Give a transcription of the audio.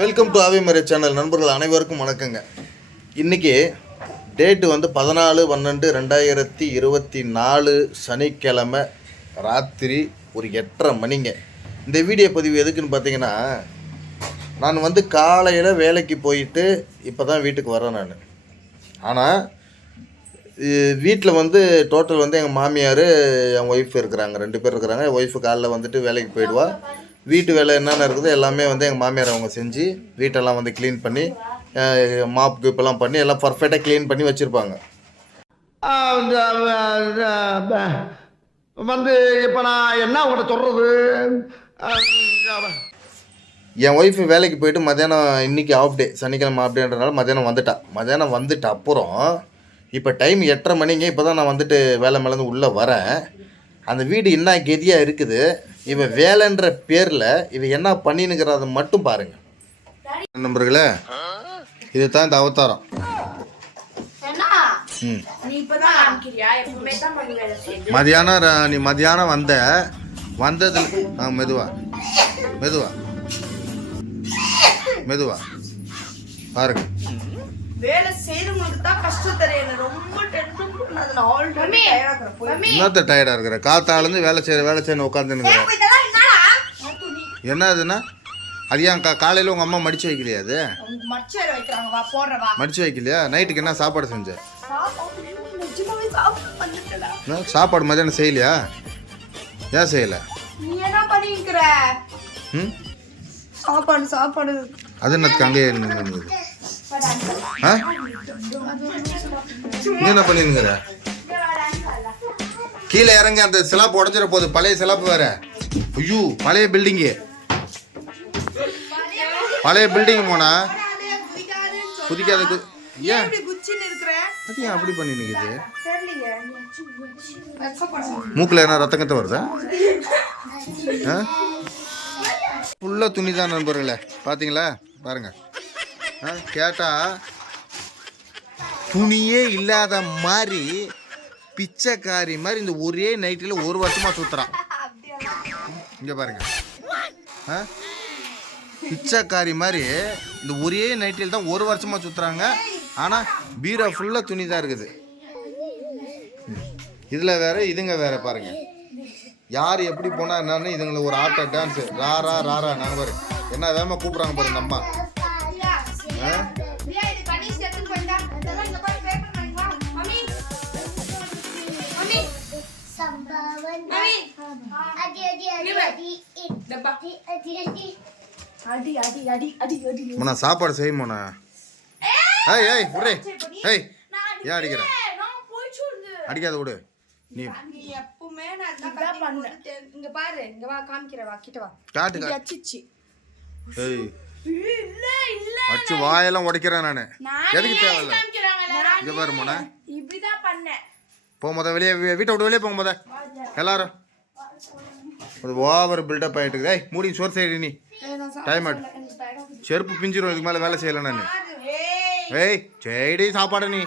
Welcome to ஆவிமறை channel நண்பர்கள் அனைவருக்கும் வணக்கங்க. இன்றைக்கி டேட்டு வந்து பதினாலு பன்னெண்டு ரெண்டாயிரத்தி இருபத்தி நாலு சனிக்கிழமை ராத்திரி ஒரு எட்டரை மணிங்க. இந்த வீடியோ பதிவு எதுக்குன்னு பார்த்தீங்கன்னா நான் வந்து காலையில் வேலைக்கு போயிட்டு இப்போ தான் வீட்டுக்கு வரேன் நான். ஆனால் வீட்டில் வந்து டோட்டல் வந்து எங்கள் மாமியார் என் ஒய்ஃப் இருக்கிறாங்க. ரெண்டு பேர் இருக்கிறாங்க. என் ஒய்ஃபு காலைல வந்துட்டு வேலைக்கு போயிடுவா. வீட்டு வேலை என்னென்ன இருக்குதோ எல்லாமே வந்து எங்கள் மாமியார் அவங்க செஞ்சு வீட்டெல்லாம் வந்து க்ளீன் பண்ணி மாப் கீப்பெல்லாம் பண்ணி எல்லாம் பர்ஃபெக்டாக க்ளீன் பண்ணி வச்சுருப்பாங்க. வந்து இப்போ நான் என்ன உங்கள்கிட்ட சொல்கிறது என் ஒய்ஃபு வேலைக்கு போயிட்டு மத்தியானம் இன்னைக்கு ஆஃப் டே சனிக்கிழமை ஆஃப் டேன்றனால மத்தியானம் வந்துட்டா. மத்தியானம் வந்துட்ட அப்புறம் இப்போ டைம் எட்டரை மணிங்க இப்போ தான் நான் வந்துட்டு வேலை மேலேருந்து உள்ளே வரேன். அந்த வீடு என்ன கெதியாக இருக்குது? இவன் வேலைன்ற பேரில் இவன் என்ன பண்ணினுங்கிறத மட்டும் பாருங்க. நண்பர்களே இதுதான் இந்த அவதாரம். ம். மதியானம் ர- நீ மதியானம் வந்த வந்ததில் ஆ மெதுவா. மெதுவா. மெதுவா. பாருங்க. வேலை செய்யறவங்களுக்கு தான் கஷ்டம் என்ன ரொம்ப டென்ஷன் இன்னொருத்த டயர்டாக இருக்கிற காத்தாலேருந்து வேலை செய்கிற வேலை செய்யணும் உட்காந்துருக்குற இதெல்லாம் என்னடா? துணி என்ன அதுன்னா? அது ஏன் கா காலையில் உங்கள் அம்மா மடிச்சு வைக்கலையா அது? உங்க மச்சர் வைக்கிறாங்க வா போடுறவா மடிச்சு வைக்கலையா? நைட்டுக்கு என்ன சாப்பாடு செஞ்ச? சாப்பாடு மதியானம் செய்யலையா? ஏன் செய்யலை? நீ என்ன பண்ணிக்கிற? ம்? சாப்பாடு சாப்பாடு. அது என்னத்துக்கு அங்கேயே ஆ? நீ என்ன பண்ணிருக்கிற கீழே இறங்கி அந்த சிலாப்பு உடஞ்சிட போகுது பழைய சிலாப்பு வேற. ஐயோ பழைய பில்டிங்கு பழைய பில்டிங் போனா குதிக்காத ஏன்? அது ஏன் அப்படி பண்ணி நிற்குது மூக்கில் என்ன ரத்த கத்த வருதா? ஆ? ஃபுல்லாக துணி தான் நண்பர்களே. பார்த்தீங்களா பாருங்க. ஆ கேட்டால் துணியே இல்லாத மாதிரி பிச்சைக்காரி மாதிரி இந்த ஒரே நைட்டில் ஒரு வருஷமாக சுற்றுறான் இங்கே பாருங்க. ஆ? பிச்சைக்காரி மாதிரி இந்த ஒரே நைட்டில் தான் ஒரு வருஷமாக சுற்றுறாங்க ஆனால் பீரோ ஃபுல்லாக துணி தான் இருக்குது. இதில் வேற இதுங்க வேற பாருங்க. யார் எப்படி போனால் என்னன்னு இதுங்களை ஒரு ஆட்ட ரா ராரா ராரா நாங்கள் பாரு. என்ன வேகமாக கூப்பிட்றாங்க பாருங்க நம்ம அம்மா. ஆ? அடி அடி அடி அடி அடி. மோனா சாப்பாடு செய்யுமோண்ணா ஏய் ஏய் விடு ஏய் ஏன் அடிக்கிற? நான் போய் சொல்லு. அடிக்காத விடு. நீ. எப்பவுமே நான் பண்ண. இங்க பாரு இங்க வா காமிக்கிற வா கிட்ட வா. காட்டு அச்சிச்சு. ஏய் வாயெல்லாம் உடைக்கிறேன் நான். எதுக்கு தேவையில்ல இங்க பாரு மோனா. இப்படிதான் பண்ணேன். வெளியே வீட்டை விட்டு வெளியே போங்க முத எல்லாரும். ஒரு ஓவர் பில்டப் ஆகிட்டு இருக்குது ஏய் மூடி சோறு செய்யறி நீ டைம் ஆட்டு செருப்பு பிஞ்சிரும் இதுக்கு மேலே வேலை செய்யலை நான் ஏய் ஏய் செடி சாப்பாடு நீ